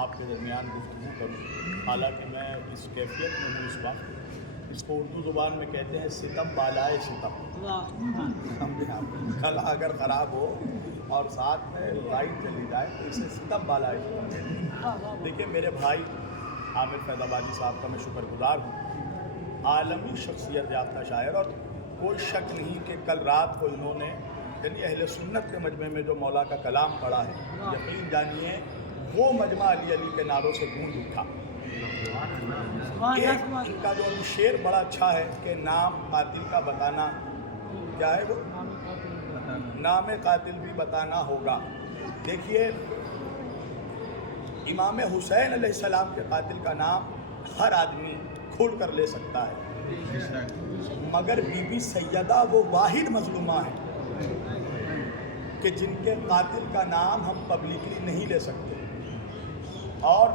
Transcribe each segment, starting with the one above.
آپ کے درمیان گفتگو کروں، حالانکہ میں اس کیفیت میں ہوں اس وقت، اس کو اردو زبان میں کہتے ہیں ستم بالائے ستم۔ کھلا اگر خراب ہو اور ساتھ میں لائٹ چلی جائے تو اسے ستم بالائے ستم کہتے ہیں۔ دیکھیے میرے بھائی عامر فیض آبادی صاحب کا میں شکر گزار ہوں، عالمی شخصیت یافتہ شاعر، اور کوئی شک نہیں کہ کل رات کو انہوں نے یعنی اہل سنت کے مجمع میں جو مولا کا کلام پڑھا ہے، یقین جانیے وہ مجمع علی علی کے نعروں سے گونج اٹھا۔ ان کا جو شعر بڑا اچھا ہے کہ نام قاتل کا بتانا، کیا ہے وہ؟ نام قاتل بھی بتانا ہوگا۔ دیکھیے امام حسین علیہ السلام کے قاتل کا نام ہر آدمی کھول کر لے سکتا ہے، مگر بی بی سیدہ وہ واحد مظلومہ ہے کہ جن کے قاتل کا نام ہم پبلکلی نہیں لے سکتے، اور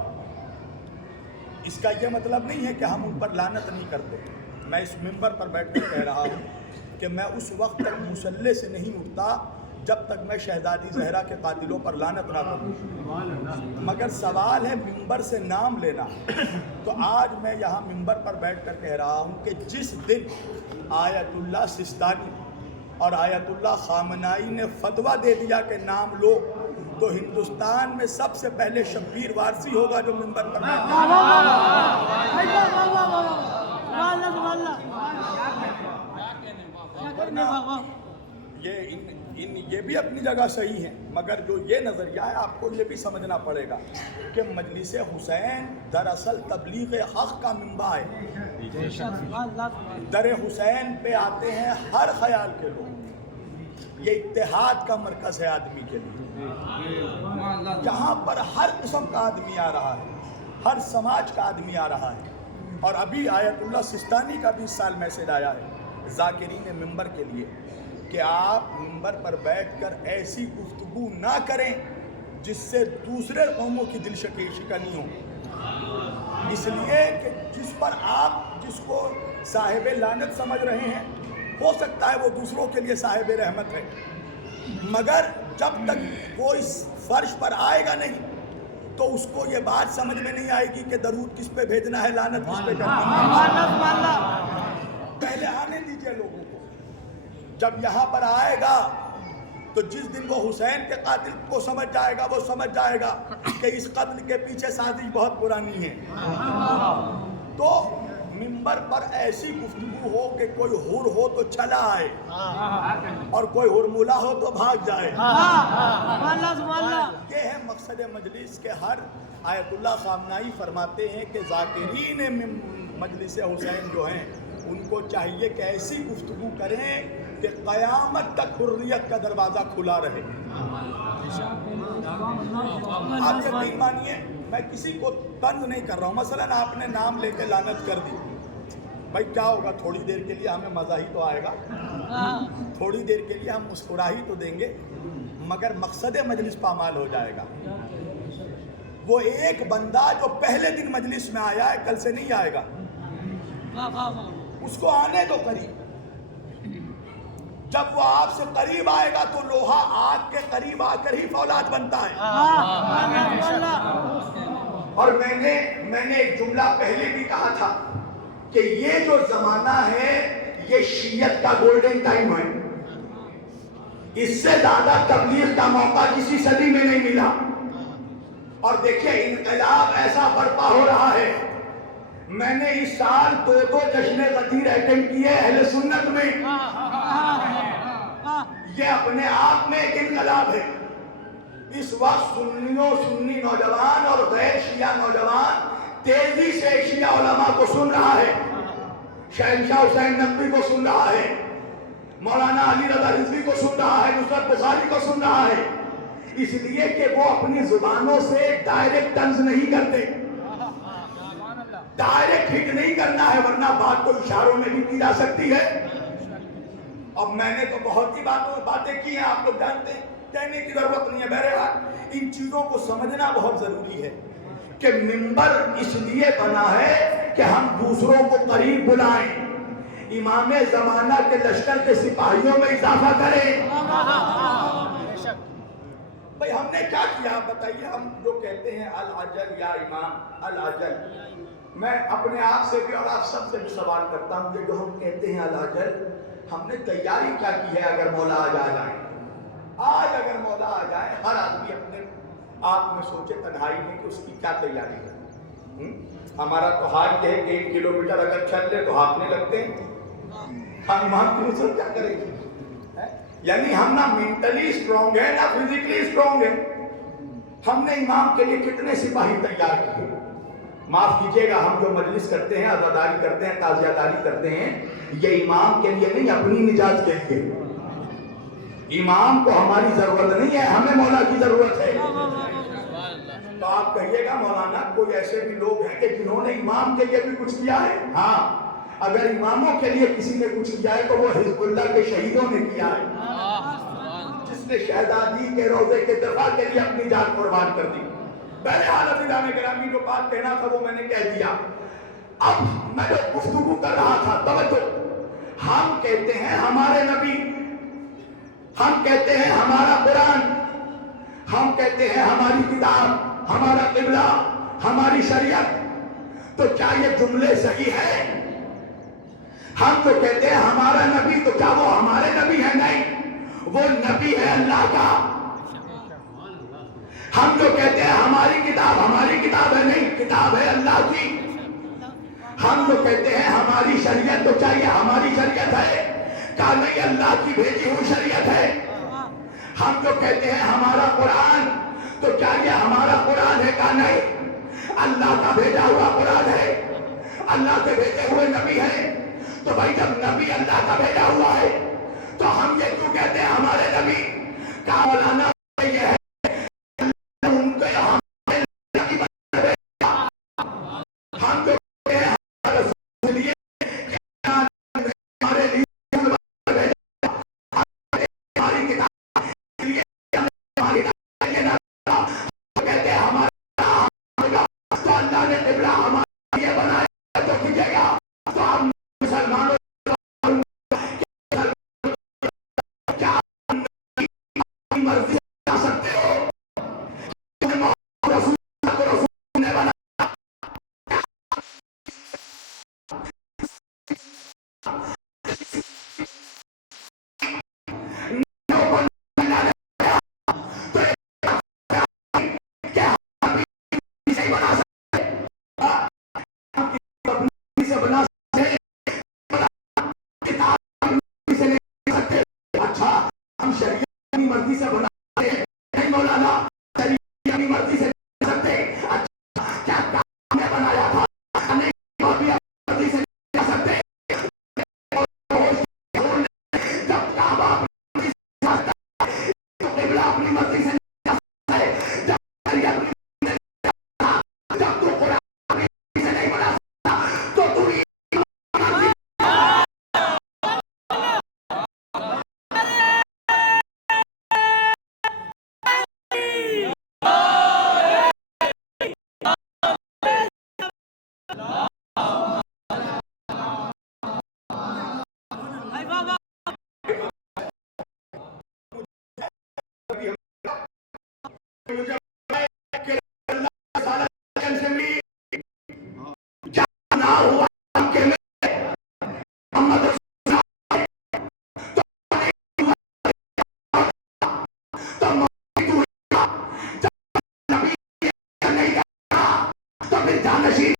اس کا یہ مطلب نہیں ہے کہ ہم ان پر لعنت نہیں کرتے۔ میں اس منبر پر بیٹھ کر کہہ رہا ہوں کہ میں اس وقت تک مصلی سے نہیں اٹھتا جب تک میں شہزادی زہرا کے قاتلوں پر لعنت نہ کروں، مگر سوال ہے منبر سے نام لینا۔ تو آج میں یہاں منبر پر بیٹھ کر کہہ رہا ہوں کہ جس دن آیت اللہ سستانی اور آیت اللہ خامنائی نے فتویٰ دے دیا کہ نام لو، تو ہندوستان میں سب سے پہلے شبیر وارسی ہوگا جو منبر پر یہ بھی اپنی جگہ صحیح ہے، مگر جو یہ نظریہ ہے آپ کو یہ بھی سمجھنا پڑے گا کہ مجلس حسین دراصل تبلیغ حق کا منبع ہے۔ در حسین پہ آتے ہیں ہر خیال کے لوگ، یہ اتحاد کا مرکز ہے آدمی کے لیے، جہاں پر ہر قسم کا آدمی آ رہا ہے، ہر سماج کا آدمی آ رہا ہے۔ اور ابھی آیت اللہ سستانی کا بھی اس سال میسیج آیا ہے ذاکرین منبر کے لیے کہ آپ منبر پر بیٹھ کر ایسی گفتگو نہ کریں جس سے دوسرے قوموں کی دل شکنی ہو، اس لیے کہ جس پر آپ جس کو صاحب لعنت سمجھ رہے ہیں ہو سکتا ہے وہ دوسروں کے لیے صاحب رحمت ہے، مگر جب تک وہ اس فرش پر آئے گا نہیں تو اس کو یہ بات سمجھ میں نہیں آئے گی کہ درود کس پہ بھیجنا ہے، لعنت کس پہ کرنی ہے۔ پہلے آنے دیجئے لوگوں کو، جب یہاں پر آئے گا تو جس دن وہ حسین کے قاتل کو سمجھ جائے گا وہ سمجھ جائے گا کہ اس قتل کے پیچھے سازش بہت پرانی ہے۔ تو منبر پر ایسی گفتگو ہو کہ کوئی حر ہو تو چلا آئے اور کوئی حرمولہ ہو تو بھاگ جائے۔ یہ ہے مقصد مجلس کے ہر آیت اللہ خامنائی فرماتے ہیں کہ ذاکرین مجلس حسین جو ہیں ان کو چاہیے کہ ایسی گفتگو کریں کہ قیامت تک حریت کا دروازہ کھلا رہے۔ آپ یقین مانیے میں کسی کو طنز نہیں کر رہا ہوں، مثلاً آپ نے نام لے کے لعنت کر دی، بھائی کیا ہوگا، تھوڑی دیر کے لیے ہمیں مزہ ہی تو آئے گا، تھوڑی دیر کے لیے ہم مسکرا ہی تو دیں گے، مگر مقصد مجلس پامال ہو جائے گا۔ وہ ایک بندہ جو پہلے دن مجلس میں آیا ہے کل سے نہیں آئے گا، اس کو آنے دو قریب، جب وہ آپ سے قریب آئے گا تو لوہا آگ کے قریب آ کر ہی فولاد بنتا ہے۔ اور میں نے ایک جملہ پہلے بھی کہا تھا کہ یہ جو زمانہ ہے یہ شیعت کا گولڈن ٹائم ہے، اس سے زیادہ تبلیغ کا موقع کسی صدی میں نہیں ملا۔ اور دیکھیں انقلاب ایسا برپا ہو رہا ہے، میں نے اس سال دو جشن غدیر اٹینڈ کیے اہل سنت میں، یہ اپنے آپ میں ایک انقلاب ہے۔ اس وقت سنی نوجوان اور غیر شیعہ نوجوان تیزی سے شیعہ علماء کو سن رہا ہے، شہنشاہ حسین نقوی کو سن رہا ہے، مولانا علی رضا رضوی کو سن رہا ہے، نصرت بخاری کو سن رہا ہے، اس لیے کہ وہ اپنی زبانوں سے ڈائریکٹ طنز نہیں کرتے، ڈائریکٹ ہٹ نہیں کرنا ہے، ورنہ بات تو اشاروں میں بھی کی جا سکتی ہے۔ اب میں نے تو بہت ہی باتیں کی ہیں، آپ لوگ جانتے ہیں، کہنے کی ضرورت نہیں ہے۔ بہرحال ان چیزوں کو سمجھنا بہت ضروری ہے کہ منبر اس لیے بنا ہے کہ ہم دوسروں کو قریب بلائیں، امام زمانہ کے لشکر کے سپاہیوں میں اضافہ کریں۔ بھائی ہم نے کیا کیا آپ بتائیے؟ ہم جو کہتے ہیں العجل یا امام العجل، میں اپنے آپ سے بھی اور آپ سب سے بھی سوال کرتا ہوں کہ جو ہم کہتے ہیں العجل، ہم نے تیاری کیا کی ہے اگر مولا آج آ جائے؟ آج اگر مولا آ جائے، ہر آدمی اپنے آپ میں سوچے تنہائی میں کہ اس کی کیا تیاری ہے۔ ہمارا تو حال یہ ہے کہ 1 کلومیٹر اگر چل لے تو ہانپنے لگتے ہیں، ہم امام کی نصرت کیا کریں گے؟ یعنی ہم نہ مینٹلی اسٹرانگ ہے نہ فزیکلی اسٹرانگ ہے۔ ہم نے امام کے لیے کتنے سپاہی تیار کیے؟ معاف کیجئے گا، ہم جو مجلس کرتے ہیں، عزاداری کرتے ہیں، تعزیہ داری کرتے ہیں، یہ امام کے لیے نہیں، اپنی نجات کے لیے۔ امام کو ہماری ضرورت نہیں ہے، ہمیں مولا کی ضرورت ہے۔ تو آپ کہیے گا مولانا کوئی ایسے بھی لوگ ہیں کہ جنہوں نے امام کے لیے بھی کچھ کیا ہے؟ ہاں، اگر اماموں کے لیے کسی نے کچھ کیا ہے تو وہ حزب اللہ کے شہیدوں نے کیا ہے، جس نے شہزادی کے روضے کے دفاع کے لیے اپنی جان قربان کر دی۔ بہرحال عزیزان گرامی، جو بات کہنا تھا وہ میں نے کہہ دیا۔ اب میں جو گفتگو کر رہا تھا، توجہ، ہم کہتے ہیں ہمارے نبی، ہم کہتے ہیں ہمارا قرآن، ہم کہتے ہیں ہماری کتاب، ہمارا قبلہ، ہماری شریعت، تو کیا یہ جملے صحیح ہیں؟ ہم تو کہتے ہیں ہمارا نبی، تو کیا وہ ہمارے نبی ہے؟ نہیں، وہ نبی ہے اللہ کا۔ ہم جو کہتے ہیں ہماری کتاب ہے، نہیں، کتاب ہے اللہ کی۔ ہم جو کہتے ہیں ہماری شریعت، تو کیا یہ ہماری شریعت ہے؟ کہا نہیں، اللہ کی بھیجی ہوئی شریعت ہے۔ ہم جو کہتے ہیں ہمارا قرآن، تو کیا یہ ہمارا قرآن ہے؟ کہا نہیں، اللہ کا بھیجا ہوا قرآن ہے، اللہ کے بھیجے ہوئے نبی ہے۔ تو بھائی جب نبی اللہ کا بھیجا ہوا ہے تو ہم یہ کیوں کہتے ہیں ہمارے نبی؟ کہا مولانا یہ ہے ان کے ہمارے نبی بنا بھیجا۔ ہم جو کہتے ہیں ہمارے رسول لیے ہمارے لیے بنا بھیجا، ہماری کتاب لیے ہماری کتاب لیے نہ بنا، تو کہتے ہیں ہمارا تو اللہ نے قبلہ ہمارے لیے بنایا تو کیجئے گا۔ تو ہم مسلمانوں مرضی سے جا سکتے ہو، رسول کو رسول نے بنا۔ اچھا، ہم شریعت اپنی مرضی سے بناتے ہیں، نہیں مولانا، شریعت اپنی مرضی سے نہیں بنا سکتے۔ اچھا، کیا کعبہ نے بنایا تھا؟ نہیں، وہ بھی اپنی مرضی سے نہیں بنا سکتے۔ جب کعبہ اپنی مرضی سے بناتا ہے تو قبلہ اپنی مرضی سے نہیں بنا سکتا ہے۔ جب شریعت اپنی مرضی سے نہیں بنا، جب تو قرآن اپنی مرضی سے نہیں بنا سکتا تو تو یہ مرضی تو پھر جانشین